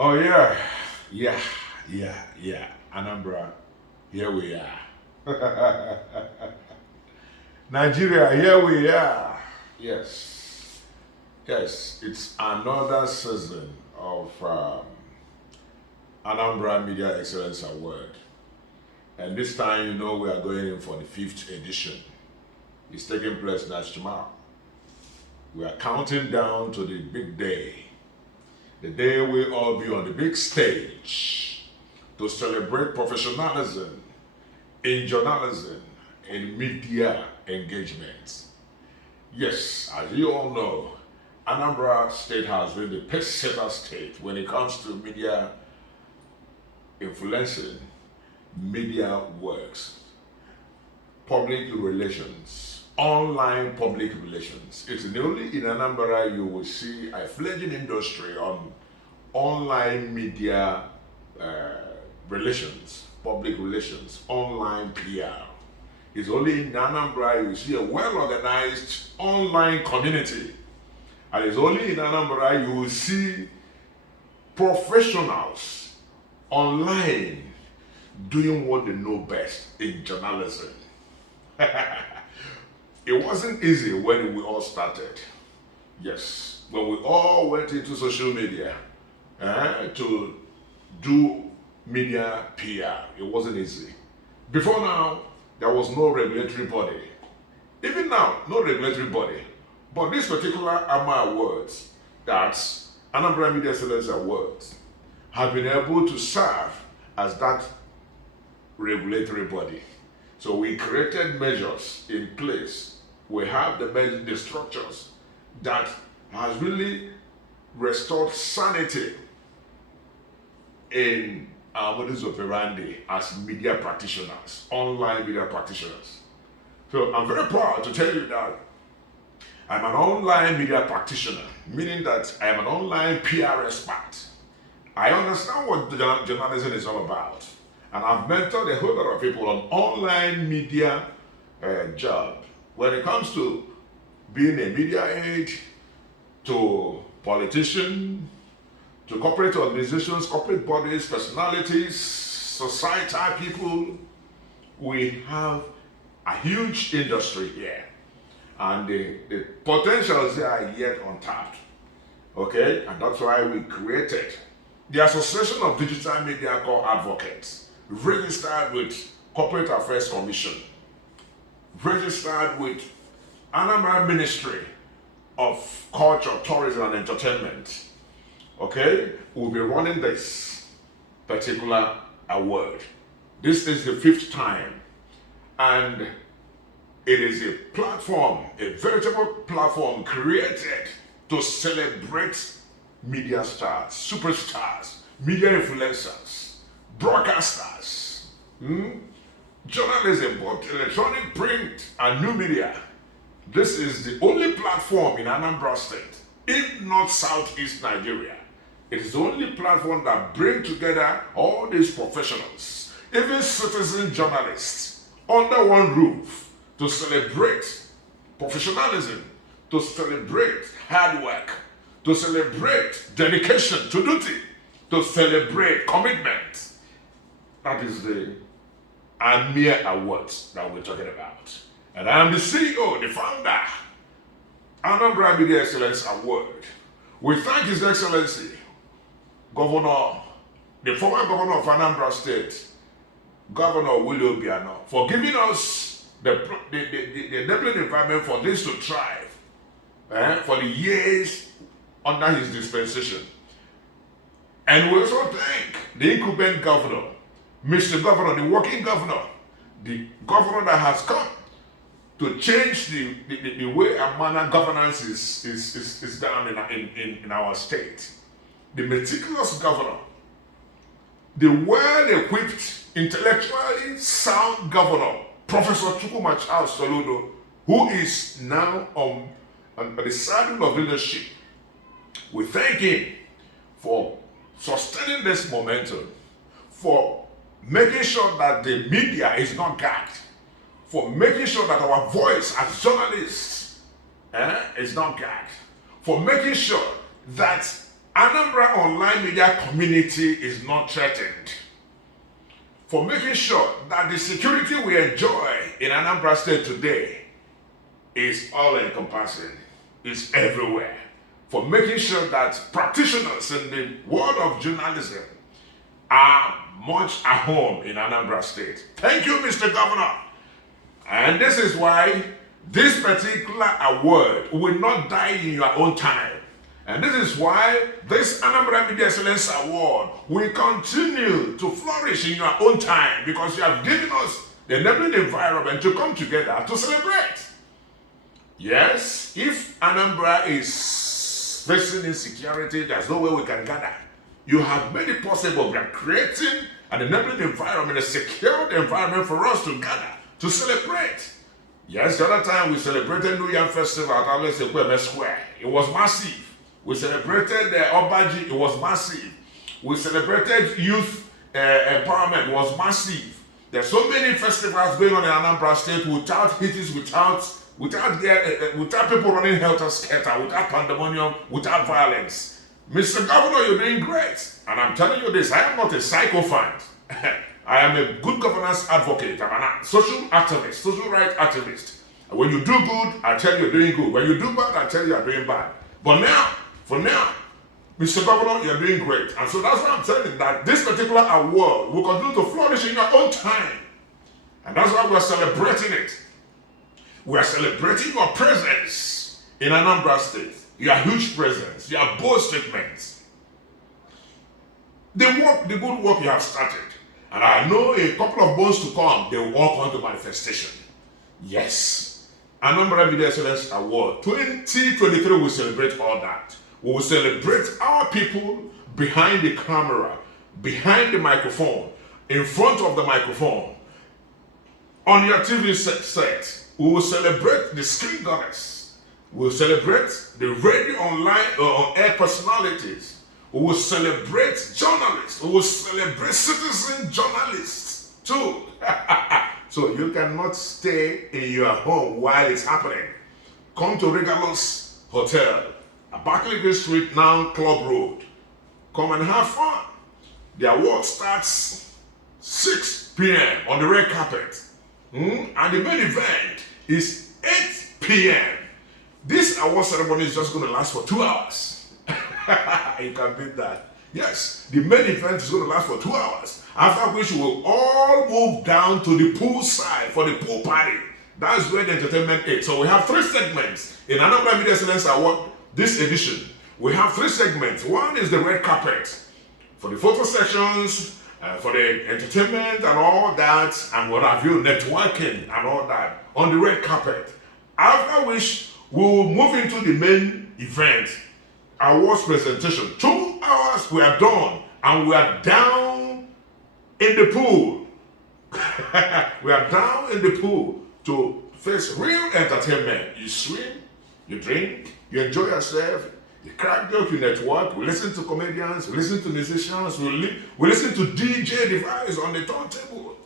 Oh yeah, yeah. Anambra, here we are. Nigeria, here we are. Yes. It's another season of Anambra Media Excellence Award, and this time, we are going in for the fifth edition. It's taking place next tomorrow. We are counting down to the big day, the day we all be on the big stage to celebrate professionalism in journalism and media engagement. Yes, as you all know, Anambra State has been the pace setter state when it comes to media influencing, media works, public relations, online public relations. It's only in Anambra you will see a fledgling industry on online media relations, public relations, online PR. It's only in Anambra you see a well-organized online community. And it's only in Anambra you will see professionals online doing what they know best in journalism. It wasn't easy when we all started. Yes, when we all went into social media to do media PR, it wasn't easy. Before now, there was no regulatory body. Even now, no regulatory body. But this particular AMEA Awards, that's Anambra Media Excellence Awards, have been able to serve as that regulatory body. So we created measures in place. We have the structures that has really restored sanity in our modus operandi as media practitioners, online media practitioners. So I'm very proud to tell you that I'm an online media practitioner, meaning that I am an online PR expert. I understand what journalism is all about, and I've mentored a whole lot of people on online media job. When it comes to being a media aide, to politicians, to corporate organizations, corporate bodies, personalities, societal people, we have a huge industry here. And the potentials there are yet untapped. Okay? And that's why we created the Association of Digital Media Core Advocates, registered with Corporate Affairs Commission, registered with Anambra Ministry of Culture, Tourism and Entertainment. Okay? We'll be running this particular award. This is the fifth time. And it is a platform, a veritable platform created to celebrate media stars, superstars, media influencers, broadcasters, journalism, both electronic, print, and new media. This is the only platform in Anambra State, if not Southeast Nigeria. It is the only platform that brings together all these professionals, even citizen journalists, under one roof to celebrate professionalism, to celebrate hard work, to celebrate dedication to duty, to celebrate commitment. That is the AMEA Awards that we're talking about. And I am the CEO, the founder, Anambra Media Excellence Award. We thank His Excellency, Governor, the former Governor of Anambra State, Governor Willie Obiano, for giving us the enabling environment for this to thrive for the years under his dispensation. And we also thank the incumbent governor, Mr. Governor, the working governor, the governor that has come to change the way and manner governance is done in our state. The meticulous governor, the well-equipped, intellectually sound governor, Professor Chukwuma Charles Soludo, who is now on the saddle of leadership. We thank him for sustaining this momentum, for making sure that the media is not gagged, for making sure that our voice as journalists is not gagged, for making sure that Anambra online media community is not threatened, for making sure that the security we enjoy in Anambra State today is all-encompassing, is everywhere, for making sure that practitioners in the world of journalism are much at home in Anambra State. Thank you, Mr. Governor. And this is why this particular award will not die in your own time. And this is why this Anambra Media Excellence Award will continue to flourish in your own time, because you have given us the enabling environment to come together to celebrate. Yes, if Anambra is facing insecurity, there's no way we can gather. You have made it possible by creating an enabling environment, a secured environment for us to gather, to celebrate. Yes, the other time we celebrated New Year Festival at Alex Ekweme Square. It was massive. We celebrated Obaji, it was massive. We celebrated youth empowerment, it was massive. There's so many festivals going on in Anambra State without hitches, without people running helter-skelter, without pandemonium, without violence. Mr. Governor, you're doing great. And I'm telling you this, I am not a sycophant. I am a good governance advocate. I'm a social activist, social rights activist. And when you do good, I tell you you're doing good. When you do bad, I tell you you're doing bad. But now, for now, Mr. Governor, you're doing great. And so that's why I'm telling you that this particular award will continue to flourish in your own time. And that's why we're celebrating it. We are celebrating your presence in Anambra State. Your huge presence, your bold statements. The good work you have started. And I know a couple of months to come, they will all come to manifestation. Yes. Anambra Media Excellence Award 2023 will celebrate all that. We will celebrate our people behind the camera, behind the microphone, in front of the microphone, on your TV set. We will celebrate the screen goddess. We will celebrate the radio online on-air personalities. We will celebrate journalists. We will celebrate citizen journalists too. So you cannot stay in your home while it's happening. Come to Regalos Hotel, Abakaliki Street, now Club Road. Come and have fun. The award starts 6 p.m. on the red carpet. And the main event is 8 p.m. This award ceremony is just going to last for 2 hours. You can beat that. Yes, the main event is going to last for 2 hours. After which we will all move down to the pool side for the pool party. That's where the entertainment is. So we have 3 segments in Anambra Media Excellence Award this edition. We have 3 segments. One is the red carpet for the photo sessions, for the entertainment and all that, and what have you, networking and all that on the red carpet. After which we will move into the main event, awards presentation. 2 hours we are done, and we are down in the pool. We are down in the pool to face real entertainment. You swim, you drink, you enjoy yourself, you crack jokes, you network, we listen to comedians, we listen to musicians, we listen to DJ device on the turntable,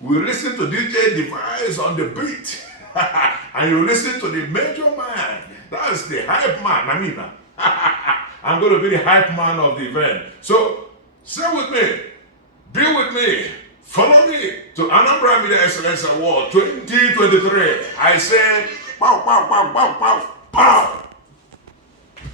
we listen to DJ device on the beat. And you listen to the major man. That's the hype man, Amina. I'm going to be the hype man of the event. So, stay with me. Be with me. Follow me to Anambra Media Excellence Award 2023. I say, pow, pow, pow, pow, pow, pow.